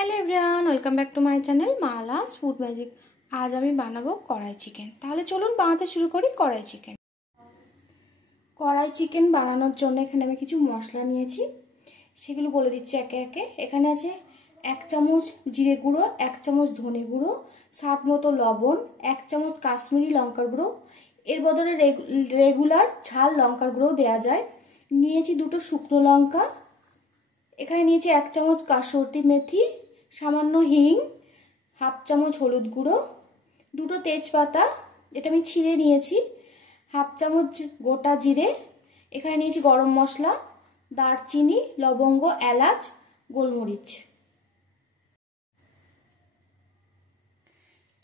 Hello everyone welcome back to my channel Mala's food magic. आज আমি বানাবো কড়াই চিকেন। তাহলে চলুন বানাতে শুরু করি কড়াই চিকেন। কড়াই চিকেন বানানোর জন্য এখানে আমি কিছু মশলা নিয়েছি, সেগুলো বলে দিচ্ছি একে একে। এখানে আছে 1 চামচ জিরে গুঁড়ো, 1 চামচ ধনে গুঁড়ো, স্বাদ মতো লবণ, 1 চামচ কাশ্মীরি লঙ্কার গুঁড়ো। এর বদলে রেগুলার ঝাল লঙ্কার গুঁড়ো দেওয়া যায়। নিয়েছি দুটো শুকনো লঙ্কা, এখানে নিয়েছি 1 চামচ কাসুরি মেথি, সামান্য হিং, হাফ চামচ হলুদ গুঁড়ো, দুটো তেজপাতা এটা আমি ছিঁড়ে নিয়েছি, হাফ চামচ গোটা জিরে, এখানে নিয়েছি গরম মশলা, দারচিনি, লবঙ্গ, এলাচ, গোলমরিচ।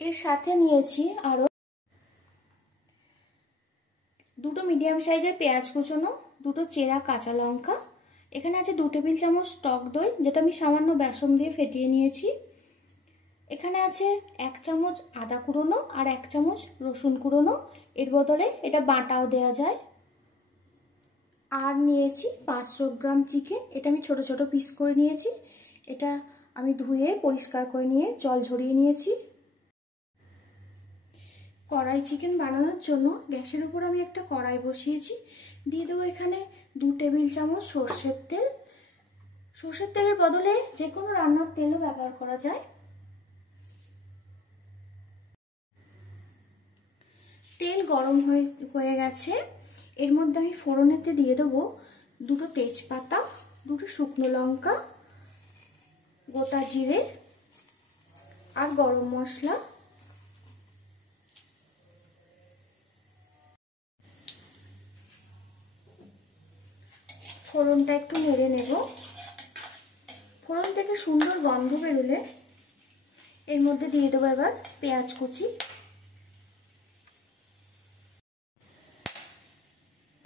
এর সাথে নিয়েছি আরো দুটো মিডিয়াম সাইজের পেঁয়াজ কুচনো, দুটো চেরা কাঁচা লঙ্কা, এখানে আছে 2 টেবিল চামচ টক দই যেটা আমি সামান্য বেসন দিয়ে ফেটিয়ে নিয়েছি, এখানে আছে 1 চামচ আদা কুড়োনো আর 1 চামচ রসুন কুড়োনো, এর বদলে এটা বাটাও দেওয়া যায়। আর নিয়েছি 500 গ্রাম চিকেন, এটা আমি ছোট ছোট পিস করে নিয়েছি, এটা আমি ধুয়ে পরিষ্কার করে নিয়ে জল ঝরিয়ে নিয়েছি। কড়াই চিকেন বানানোর জন্য গ্যাসের উপর আমি একটা কড়াই বসিয়েছি, দিয়ে দেবো এখানে 2 টেবিল চামচ সর্ষের তেল। সর্ষের তেলের বদলে যে কোনো রান্নার তেলও ব্যবহার করা যায়। তেল গরম হয়ে গেছে, এর মধ্যে আমি ফোড়নেতে দিয়ে দেবো দুটো তেজপাতা, দুটো শুকনো লঙ্কা, গোটা জিরে আর গরম মশলা। ফোড়নটা একটু নেড়ে নেব। ফোড়ন থেকে সুন্দর গন্ধ বেরোলে এর মধ্যে দিয়ে দেবো এবার পেঁয়াজ কুচি।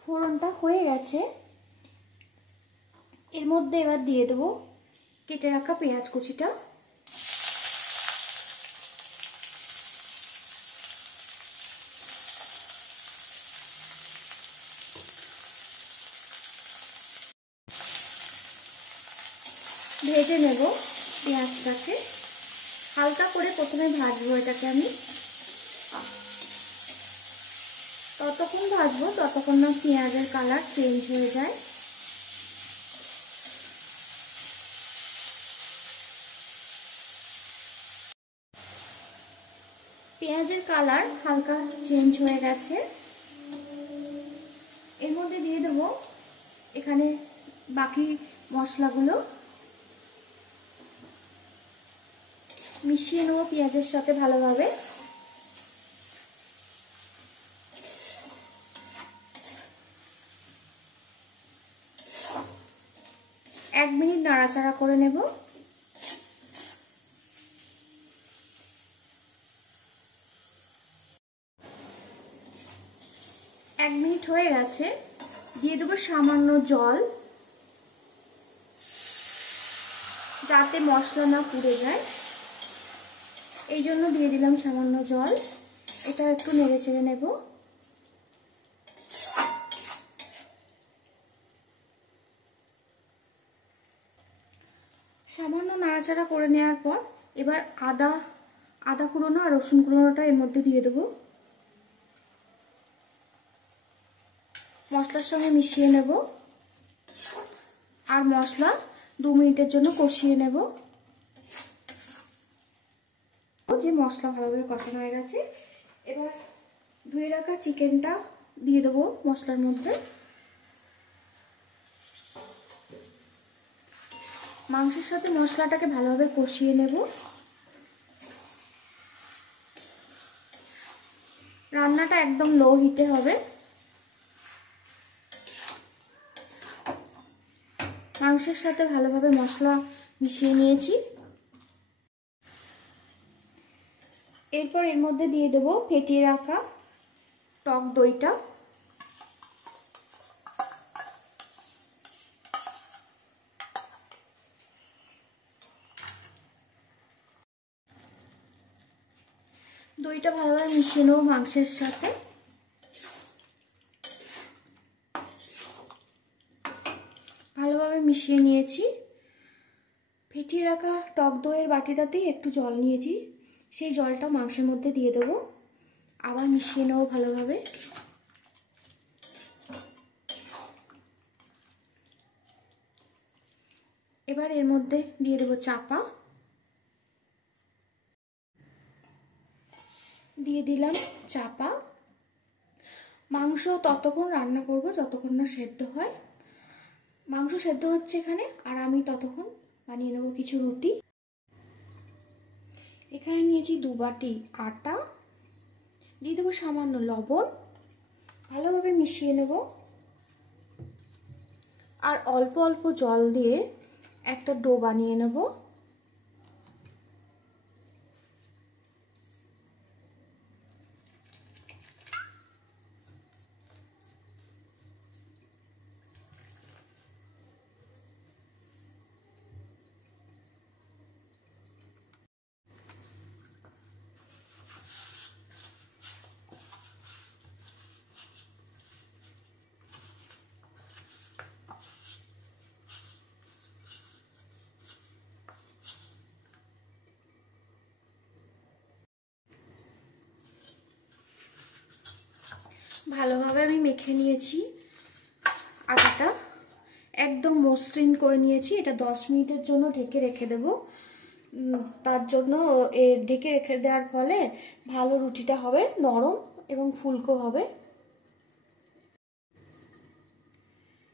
ফোড়নটা হয়ে গেছে, এর মধ্যে এবার দিয়ে দেবো কেটে রাখা পেঁয়াজ কুচিটা। ভেজে নেব পেঁয়াজটাকে, হালকা করে প্রথমে ভাজবো এটাকে আমি, ততক্ষণ ভাজবো ততক্ষণ না পেঁয়াজের কালার চেঞ্জ হয়ে যায়। পেঁয়াজের কালার হালকা চেঞ্জ হয়ে গেছে, এর মধ্যে দিয়ে দেবো এখানে বাকি মশলাগুলো, মিশিয়ে নেবো পেঁয়াজের সাথে ভালোভাবে। এক মিনিট নাড়াচাড়া করে নেব। 1 মিনিট হয়ে গেছে, দিয়ে দেবো সামান্য জল যাতে মশলা না পুড়ে যায়, এই জন্য দিয়ে দিলাম সামান্য জল। এটা একটু নেড়ে চেড়ে নেব। সামান্য নাড়াচাড়া করে নেওয়ার পর এবার আদা কুড়োনো আর রসুন কুড়োনোটা এর মধ্যে দিয়ে দেবো, মশলার সঙ্গে মিশিয়ে নেব আর মশলা 2 মিনিটের জন্য কষিয়ে নেব। যে মশলা ভালোভাবে কষানো হয়ে গেছে, এবার ধুয়ে রাখা চিকেনটা দিয়ে দেবো মশলার মধ্যে। মাংসের সাথে মশলাটাকে ভালোভাবে কষিয়ে নেব। রান্নাটা একদম লো হিটে হবে। মাংসের সাথে ভালোভাবে মশলা মিশিয়ে নিয়েছি, এরপর এর মধ্যে দিয়ে দেব ফেটিয়ে রাখা টক দইটা। দইটা ভালোভাবে মিশিয়ে নেব মাংসের সাথে। ভালোভাবে মিশিয়ে নিয়েছি। ফিটিয়ে রাখা টক দইয়ের বাটিটাতেই একটু জল নিয়েছি, সেই জলটা মাংসের মধ্যে দিয়ে দেবো, আবার মিশিয়ে নেবো ভালোভাবে। এবার এর মধ্যে দিয়ে দেবো চাপা, দিয়ে দিলাম চাপা। মাংস ততক্ষণ রান্না করব যতক্ষণ না সেদ্ধ হয়। মাংস সেদ্ধ হচ্ছে এখানে, আর আমি ততক্ষণ বানিয়ে নেব কিছু রুটি। এখানে নিয়েছি 2 বাটি আটা, দিয়ে দেবো সামান্য লবণ, ভালোভাবে মিশিয়ে নেব, আর অল্প অল্প জল দিয়ে একটা ডো বানিয়ে নেব। ভালোভাবে আমি মেখে নিয়েছি আটাটা, একদম মসৃণ করে নিয়েছি। এটা 10 মিনিটের জন্য ঢেকে রেখে দেব। তার জন্য ঢেকে রেখে দেওয়ার ফলে ভালো রুটিটা হবে, নরম এবং ফুলকো হবে।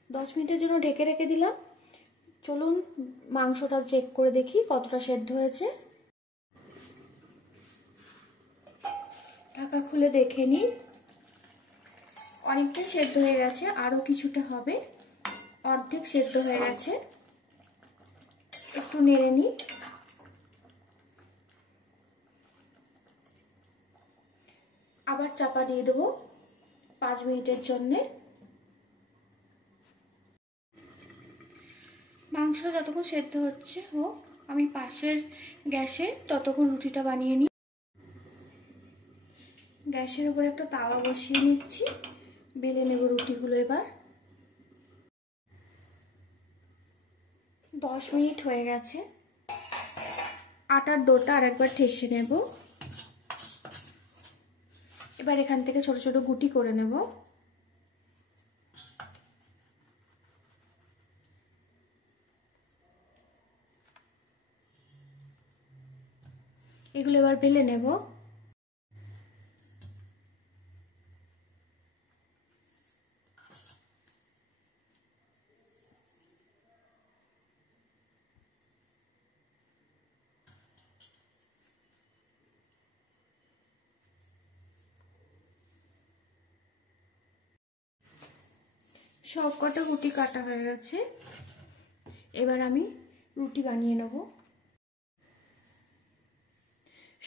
10 মিনিটের জন্য ঢেকে রেখে দিলাম। চলুন মাংসটা চেক করে দেখি কতটা সেদ্ধ হয়েছে। ঢাকা খুলে দেখে নিই, অনেকটাই সেদ্ধ হয়ে গেছে, আরও কিছুটা হবে, অর্ধেক সেদ্ধ হয়ে গেছে। একটু নেড়ে নিই। আবার চাপা দিয়ে দেবো 5 মিনিটের জন্যে। মাংস যতক্ষণ সেদ্ধ হচ্ছে হোক, আমি পাশের গ্যাসে ততক্ষণ রুটিটা বানিয়ে নিই। গ্যাসের উপর একটা তাওয়া বসিয়ে নিচ্ছি, বেলে নেব রুটিগুলো। এবার 10 মিনিট হয়ে গেছে, আটার ডোটা আরেকবার ঠেসে নেব। এবার এখান থেকে ছোট ছোট গুটি করে নেব। এগুলো এবার বেলে নেব। সব কটা রুটি কাটা হয়ে গেছে, এবার আমি রুটি বানিয়ে নেব।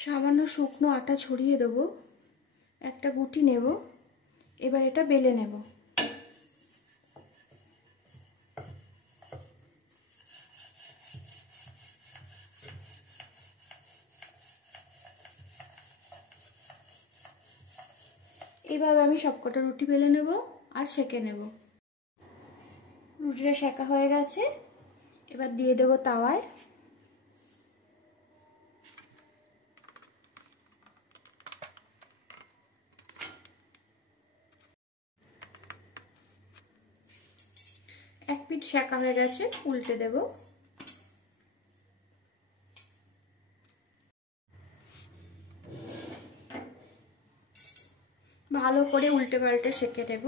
সামান্য শুকনো আটা ছড়িয়ে দেব, একটা গুটি নেব, এবার এটা বেলে নেব। এইভাবে আমি সবকটা রুটি বেলে নেব আর সেঁকে নেব। রুটিটা সেঁকা হয়ে গেছে, এবার দিয়ে দেব তাওয়ায়। এক পিঠ সেঁকা হয়ে গেছে, উল্টে দেব। ভালো করে উল্টে পাল্টে সেঁকে দেব।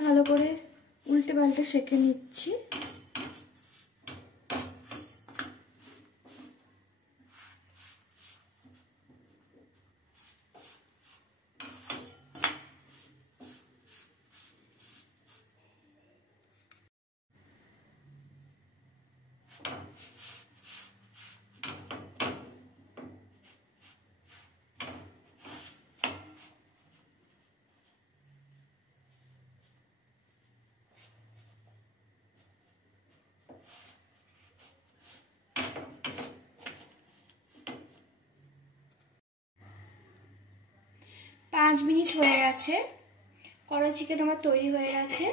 ভালো করে উল্টে পাল্টে সেঁকে নিচ্ছি। 5 মিনিট হয়ে গেছে। কড়াই চিকেন আমার তৈরি হয়ে গেছে।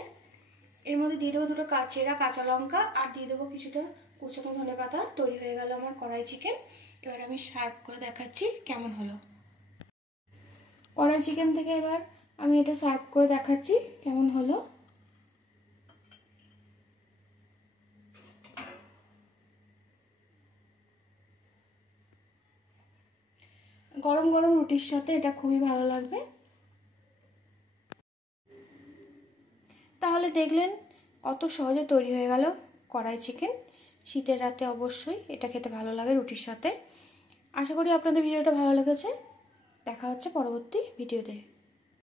এর মধ্যে দিয়ে দেবো দুটো কাঁচা লঙ্কা আর দিয়ে দেবো কিছুটা কুচানো ধনেপাতা। তৈরি হয়ে গেল আমার কড়াই চিকেন। এবার আমি সার্ভ করে দেখাচ্ছি কেমন হলো। কড়াই চিকেন থেকে এবার আমি এটা সার্ভ করে দেখাচ্ছি কেমন হলো। গরম গরম রুটির সাথে এটা খুবই ভালো লাগবে। তাহলে দেখলেন কত সহজে তৈরি হয়ে গেল কড়াই চিকেন। শীতের রাতে অবশ্যই এটা খেতে ভালো লাগে রুটির সাথে। আশা করি আপনাদের ভিডিওটা ভালো লেগেছে। দেখা হচ্ছে পরবর্তী ভিডিওতে।